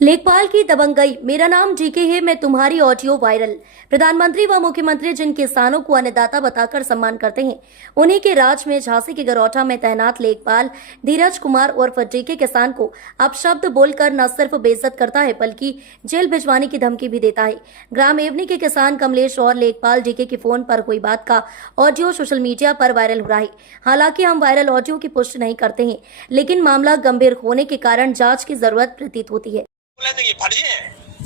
लेखपाल की दबंगई। मेरा नाम जीके है, मैं तुम्हारी ऑडियो वायरल। प्रधानमंत्री व मुख्यमंत्री जिन किसानों को अन्नदाता बताकर सम्मान करते हैं, उन्हीं के राज में झांसी के गरौठा में तैनात लेखपाल धीरज कुमार उर्फ जीके किसान को अपशब्द बोलकर न सिर्फ बेइज्जत करता है बल्कि जेल भिजवाने की धमकी भी देता है। ग्राम एवनी के किसान कमलेश और लेखपाल जीके की फोन पर हुई बात का ऑडियो सोशल मीडिया पर वायरल हो रहा है। हालांकि हम वायरल ऑडियो की पुष्टि नहीं करते हैं, लेकिन मामला गंभीर होने के कारण जांच की जरूरत प्रतीत होती है। ये फर्जी है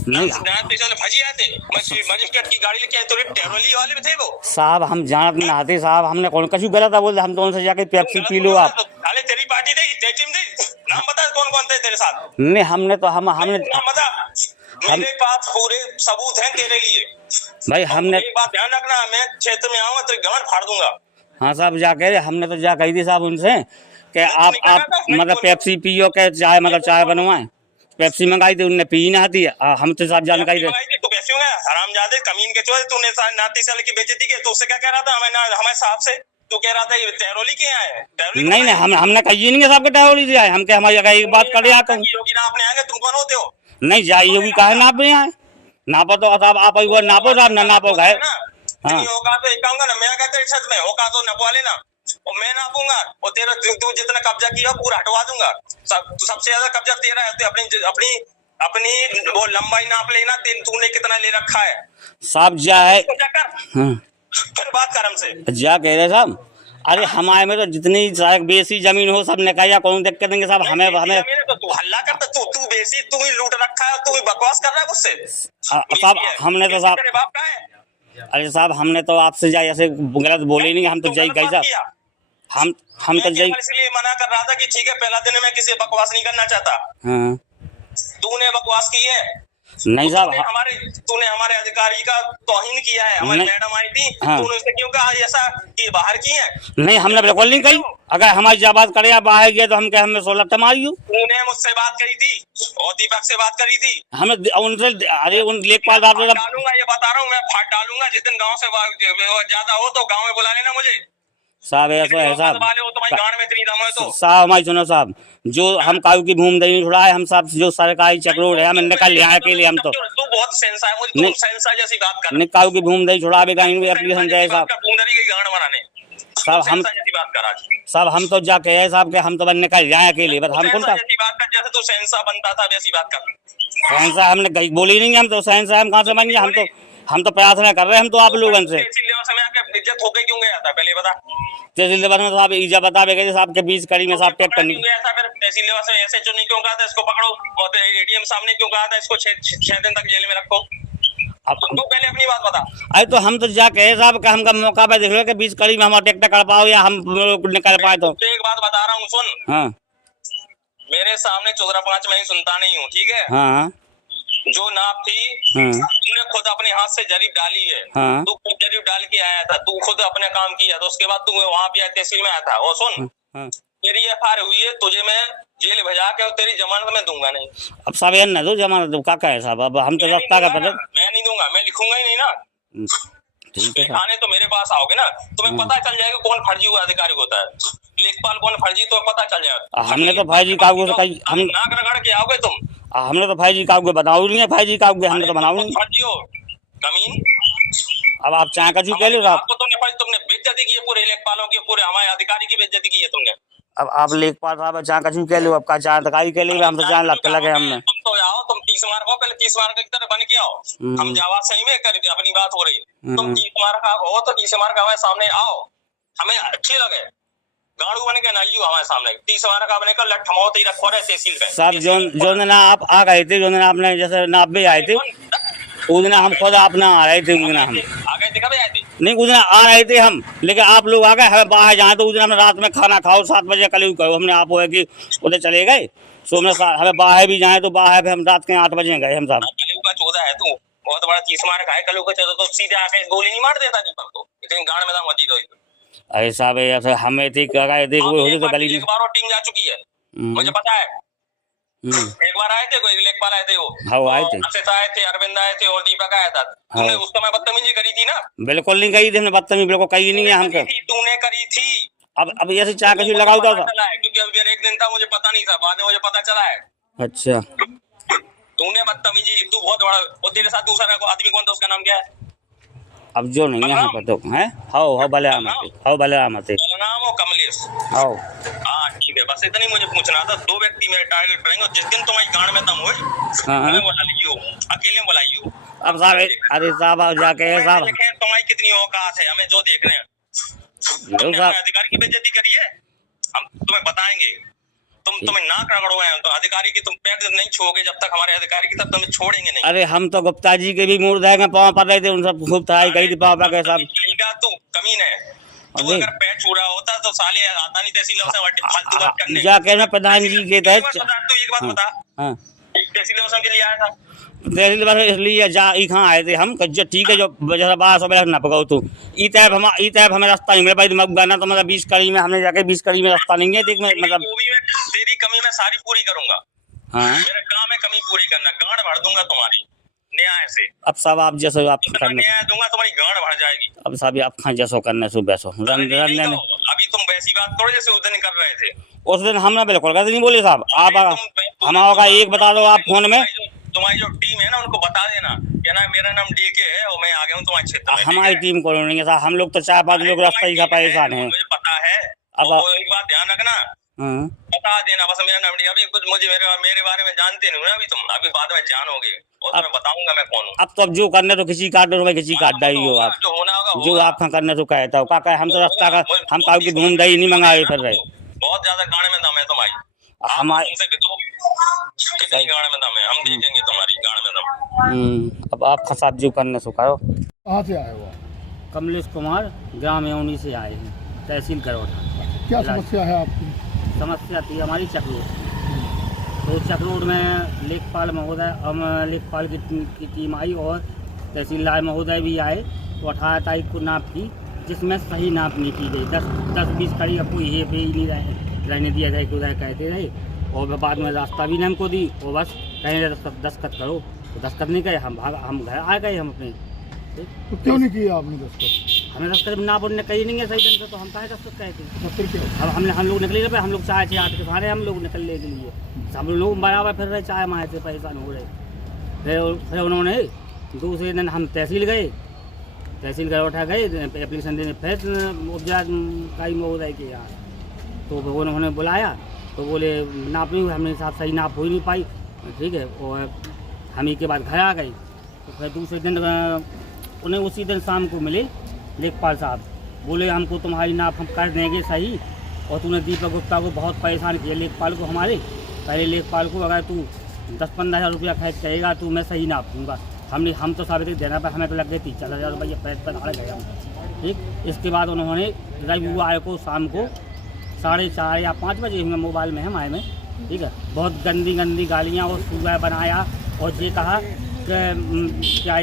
नहीं फर्जी आए थे। मजिस्ट्रेट की गाड़ी लेके आए तो टेरोली वाले में थे वो साहब, हम जानत नहीं आते साहब, हमने कौन कछु गलत है बोल, हम तो उनसे जाके पेप्सी पी लो आप। अरे तेरी पार्टी थी, तेरी टीम थी, नाम बता कौन कौन थे तेरे साथ। नहीं हमने तो हमने नाम बता। मेरे पास पूरे सबूत हैं तेरे लिए भाई। हमने एक बात ध्यान रखना, मैं क्षेत्र में आऊंगा तो गांड फाड़ दूंगा। हाँ साहब, जाके हमने तो जा कही थी साहब उनसे कि आप मतलब पेप्सी पियो के चाय मतलब चाय बनवाए। पेप्सी मंगाई थी, उनने पी ना थी। हम तो साहब जानकारी दे तू कैसे होगा हरामजादे कमीन के चोर, तूने नाती साल की बेइज्जती की तो उससे क्या कह रहा था हमारे साहब से? तू कह रहा था ये टेरोली के आए हैं। नहीं हमने कही नहीं है साहब के टहली दिया है। हम क्या हमारी जगह एक बात कर आता हूँ। योगी नाप ने आएंगे, तुम कौन होते हो? नहीं जाइए योगी काहे नाप में आए? नापो तो साहब आप नापो साहब, ना नापो गए। हाँ होगा तो एक ना, मैं क्या तेरे छत में होगा तो नपवा लेना और मैं नापूंगा और तेरा तू जितना कब्जा किया पूरा हटवा दूंगा। सबसे ज्यादा कब्जा तेरा है, तो अपनी अपनी अपनी वो लंबाई नाप लेना, तूने कितना ले रखा है साहब। जा है फिर बात कर हमसे। जा कह रहे साहब, अरे हमारे में तो जितनी बेसी जमीन हो सब ने कहा कौन देख के देंगे साहब। हमें तो तू हल्ला करता, तू बेसी तू ही लूट रखा है, तू ही बकवास कर रहा है मुझसे साहब। हमने तो साहब, बाप का है। अरे साहब हमने तो आपसे जाए ऐसे गलत बोले नहीं, हम तो जय गई साहब। हम तो जय इसलिए मना कर रहा था कि ठीक है पहला दिन में किसी बकवास नहीं करना चाहता। हाँ। तूने बकवास की है। नहीं साहब, तूने हमारे अधिकारी का तौहीन किया है। हमारी मैडम आई थी, हाँ। तूने उससे क्यों कहा ऐसा कि बाहर की है? नहीं हमने बिल्कुल नहीं कही। अगर हमारी जब बात करे बाहर गए तो हम क्या हमें 16 मारियो। तूने मुझसे बात करी थी और दीपक से बात करी थी। हमें उनसे अरे उन लेखपाल डालूंगा, ये बता रहा हूँ मैं, फाड़ डालूंगा जिस दिन गाँव से ज्यादा हो तो गाँव में बुला लेना मुझे साहब। ऐसा है साहब, साहब हमारी सुनो साहब, जो हम कायू की भूमि नहीं छुड़ाए, हम सब जो सरकारी चक्रोड़ है हम निकल ले आए अकेले। हम तो तू बहुत सेंसा है, मुझे सेंसा जैसी बात कर। नहीं कायू की भूमि नहीं छुड़ावे गए एप्लीकेशन जाए साहब। साहब हम साहब हम तो जा कहे साहब के हम तो बस निकल जाए अकेले, बस हम कौन सा जैसे तू सेंसा बनता था वैसी बात कर। सहनसा हमने बोली नहीं, हम तो सहनसा हम कहाँ से बन गए? हम तो प्रार्थना कर रहे हैं हम तो आप लोगों से। इज्जत होके क्यों गया था पहले बता। तहसील लेवल में साहब इजा बतावे गए साहब के 20 कड़ी में साहब टेक करनी। तहसील लेवल से ऐसे जो नहीं क्यों कहा था इसको पकड़ो और एडीएम सामने क्यों कहा था इसको 6 दिन तक जेल में रखो? अब तू पहले अपनी बात बता। अरे तो हम तो जा कहे साहब का हमका मौका पे देख लो कि 20 कड़ी में हमारा टेक्टर कर पाओ या हम निकल पाए। तो एक बात बता रहा हूँ सुन। हाँ मेरे सामने 14-5 में ही सुनता नहीं हूँ, ठीक है? हाँ जो नाप थी तूने खुद अपने हाथ से जरीब डाली है। हाँ। तू खुद जरीब डाल के आया था, तू खुद अपने काम किया तो उसके बाद तू वहाँ पे तहसील में आया था। और सुन तेरी एफआईआर हुई है, तुझे मैं जेल भेजा के तेरी जमानत में दूंगा नहीं। अब साहब यार न दो जमानत दो क्या है साहब, अब हम तो रखता का पता मैं नहीं दूंगा, मैं लिखूंगा ही नहीं ना। ठीक है लिखाने तो मेरे पास आओगे ना, तुम्हें पता चल जाएगा कौन फर्जी हुआ अधिकारी होता है। लेखपाल कौन फर्जी तो पता चल जाएगा। हमने तो भाई जी कागज हम नाक रगड़ के आओगे तुम। हमने तो भाई जी कागज बनाओ नहीं है, भाई जी कागज हमने तो बनाओ नहीं। फर्जी हो कमीन। अब आप चाहे कछु कह लो आपको तुमने बेइज्जती की है पूरे लेखपालों की, पूरे हमारे अधिकारी की बेइज्जती की है तुमने। अब आप लेखपाल साहब चाहे कछु कह लो, आपका चाहे अधिकारी कह लो, हम तो चाहे लगते लगे हमने। तुम तो आओ, तुम 30 मार्क हो, पहले 30 मार्क की तरह बन के आओ। हम जावा सही में कर अपनी बात हो रही। तुम 30 मार्क हो तो 30 मार्क हमारे सामने आओ, हमें अच्छी लगे। गाड़ू बन के नाइयो हमारे सामने 30 मार्क आपने कर लठ ठमाओ ही रखो रहे तहसील पे। साहब जो ना आप आ गए थे, जो ना आपने जैसे नाप भी आए थे उस दिन हम खुद अपना आ रहे थे। उस दिन हम आ गए थे, कब आए थे? नहीं उस दिन आ रहे थे हम, लेकिन आप लोग आ गए हमें बाहर जाए तो उस दिन हमने रात में खाना खाओ 7 बजे कल कहो हमने आप हो कि उधर चले गए। सो हमें बाहर भी जाए तो बाहर पे हम रात के 8 बजे गए हम साहब। कलू का 14 है तू, बहुत बड़ा 30 मार्क है। कलू का 14 तो सीधे आके गोली नहीं मार देता दीपक को, इतनी गाड़ में दाम होती। तो अरे साहब ऐसे हमें थी देख वो होते तो गली एक बार और टीम जा चुकी है, मुझे पता है। एक बार आए थे, कोई लेखपाल आए थे, वो आए थे, आए थे, अरविंद आए थे और दीपक आया था। तूने उस समय बदतमीजी करी थी ना? बिल्कुल नहीं कही थी हमने बदतमीजी, बिल्कुल कही नहीं है हमको। तूने करी थी। अब ऐसे चाह कहीं लगाओ था क्योंकि अब एक दिन था मुझे पता नहीं था, बाद में मुझे पता चला है। अच्छा बदतमीजी, तू बहुत बड़ा, और तेरे साथ दूसरा आदमी कौन था, उसका नाम क्या है? अब जो नहीं है यहाँ पर तो है, हाउ बलराम थे, नाम हो कमलेश। हाउ। हाँ ठीक है, बस इतनी मुझे पूछना था। 2 व्यक्ति मेरे टारगेट करेंगे, और जिस दिन तुम्हारी गांड में दम होए हाँ। हमें बुला लियो, अकेले में बुलाइयो। अब साहब, अरे साहब अब जाके साहब तुम्हारी कितनी औकात है, हमें जो देख रहे हैं। तुमने साहब, अधिकारी की बेइज्जती करी है, हम तुम्हें बताएंगे। तुम्हें नाक रगड़ोगे, तो अधिकारी की तुम पैर नहीं छोड़ोगे जब तक हमारे अधिकारी की, तब तुम्हें छोड़ेंगे नहीं। अरे हम तो गुप्ता जी के भी मूड देंगे, पाँव पड़ रहे थे, उन सब खूब तैयारी करी थी पाँव के साहब। तू कमीन है, तू अगर पैर छू रहा होता तो साले आता नहीं तहसीलों से फालतू बात करने। जाके मैं प्रधान जी के तहत तू एक बात बता, तहसीलों के लिए आया था? तहसील बस इसलिए जा कहाँ आए थे हम, जो ठीक है, जो जैसा 1200 न पकाओ तू ई तैब हमें रास्ता नहीं मिला भाई, मगना तो मतलब 20 कड़ी में हमने जाके 20 कड़ी में रास्ता नहीं है, देख मैं मतलब वो भी मैं तेरी कमी मैं सारी पूरी करूंगा। हाँ, मेरा काम है कमी पूरी करना, गांड भर दूंगा तुम्हारी न्याय से। अब सब आप जैसो आप इतना करने, न्याय दूंगा तुम्हारी गांड भर जाएगी। अब सब आप खां जैसो करने सो बैसो अभी तुम वैसी बात करो जैसे उस दिन कर रहे थे। उस दिन हमने बिल्कुल कैसे नहीं बोले साहब, आप हमारा एक बता दो आप फोन में, तुम्हारी जो टीम है ना उनको बता देना कि ना मेरा नाम डीके है और मैं आ गया हूँ तुम्हारे क्षेत्र में। हमारी टीम को नहीं है साहब, हम लोग तो 4-5 लोग रास्ता ही का परेशान है। मुझे पता है, अब एक बात ध्यान रखना, बता देना बस मेरा नाम अभी कुछ मुझे मेरे बारे में जानते नहीं ना अभी, तुम अभी बाद में जानोगे और तुम्हें बताऊंगा मैं कौन हूँ। अब तो अब जो करने तो किसी काट दो, किसी काट डाई हो आप, जो होना होगा जो आप करने तो कहता हो का हम तो रास्ता का हम काउ की घूम दही नहीं मंगाए फिर रहे। बहुत ज्यादा गाने में दम है तुम्हारी, हमारे कितनी गाने में दम है, हम देखेंगे तुम्हारी गाने में दम। अब आप साथ जो करने सो करो। कहाँ से आए हो? कमलेश कुमार ग्राम यौनी से आए हैं, तहसील करोटा। क्या समस्या है आपकी? समस्या थी हमारी चकरोड, तो चकरोड में लेखपाल महोदय, हम लेखपाल की टीम आई और तहसीलदार महोदय भी आए, तो 18 तारीख को नाप की, जिसमें सही नाप नहीं की गई। 10-20 कड़ी अब कोई पे ही नहीं रहने दिया जाए, उधर कहते रहे, और बाद में रास्ता भी नहीं हमको दी, और बस कहीं दस्तखत करो, तो दस्तखत नहीं करे, हम घर आ गए हम अपने। तो क्यों नहीं किया आपने दस्तखत? हमें दस्तखत ना बोलने कहीं नहीं है सही ढंग से, तो हम कहे दस्तखत कहते हैं। तो फिर क्या? अब हम लोग निकले रहे, हम लोग चाय से आते सारे हम लोग निकलने के लिए, हम लोग बराबर फिर रहे, चाय माए से परेशान हो रहे। फिर उन्होंने दूसरे दिन हम तहसील गए, तहसील करोटा गए एप्लीकेशन देने, फिर उपजिलाधिकारी महोदय के यहाँ, तो उन्होंने बुलाया, तो बोले नाप नहीं हुई, हमने साथ सही नाप हो ही नहीं पाई, ठीक है, और हम ही के बाद घर आ गए। तो फिर दूसरे दिन उन्हें उसी दिन शाम को मिले लेखपाल साहब, बोले हमको तुम्हारी नाप हम कर देंगे सही, और तूने दीपक गुप्ता को बहुत परेशान किया लेखपाल को हमारे, पहले लेखपाल को अगर तू 10-15 हज़ार रुपया खर्च करेगा तो मैं सही नाप दूँगा। हम तो साबित देना पर हमें तो लग गए 30-40 रुपये पैसे पर हार गए हम, ठीक। इसके बाद उन्होंने रविवार को शाम को 4:30 या 5 बजे हुए, मोबाइल में हम आए में, ठीक है, बहुत गंदी गालियाँ और सुबह बनाया, और ये कहा कि क्या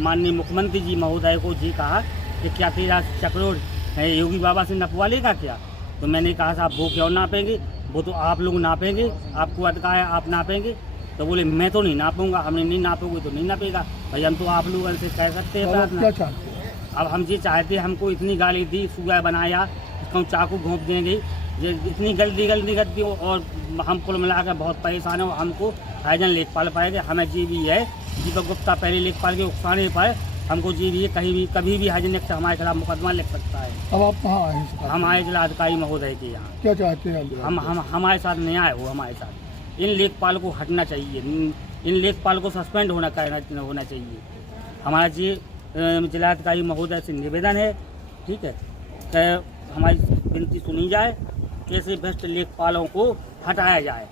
माननीय मुख्यमंत्री जी महोदय को जी कहा कि क्या तेरा चकरोड योगी बाबा से नपवा लेगा क्या? तो मैंने कहा साहब वो क्यों नापेंगे, वो तो आप लोग नापेंगे, आपको अधिकार है आप नापेंगे। तो बोले मैं तो नहीं नापूंगा, हमने नहीं नापोगे तो नहीं नापेगा भाई, हम तो आप लोग से कह सकते हैं। क्या चाहते हैं? अब हम ये चाहते हैं, हमको इतनी गाली दी, सुबह बनाया, इसको चाकू घोंप देंगे, ये इतनी गलती करती हो, और हम कुल मिला कर बहुत परेशान है। हमको हाईजन लेखपाल पाएंगे, हमें जी भी है दीपक गुप्ता पहले लेखपाल के उकसाने पर हमको जी भी है, कभी भी हाईजन से हमारे खिलाफ मुकदमा लिख सकता है। अब आप कहाँ आए हैं? हम आए जिलाधिकारी महोदय के यहाँ। क्या चाहते हैं आप? हम हमारे साथ न्याय हो, हमारे साथ इन लेखपाल को हटना चाहिए, इन लेखपाल को सस्पेंड होना चाहिए। हमारा जी जिलाधिकारी महोदय से निवेदन है, ठीक है, कि हमारी विनती सुनी जाए, कैसे भ्रष्ट लेखपालों को हटाया जाए।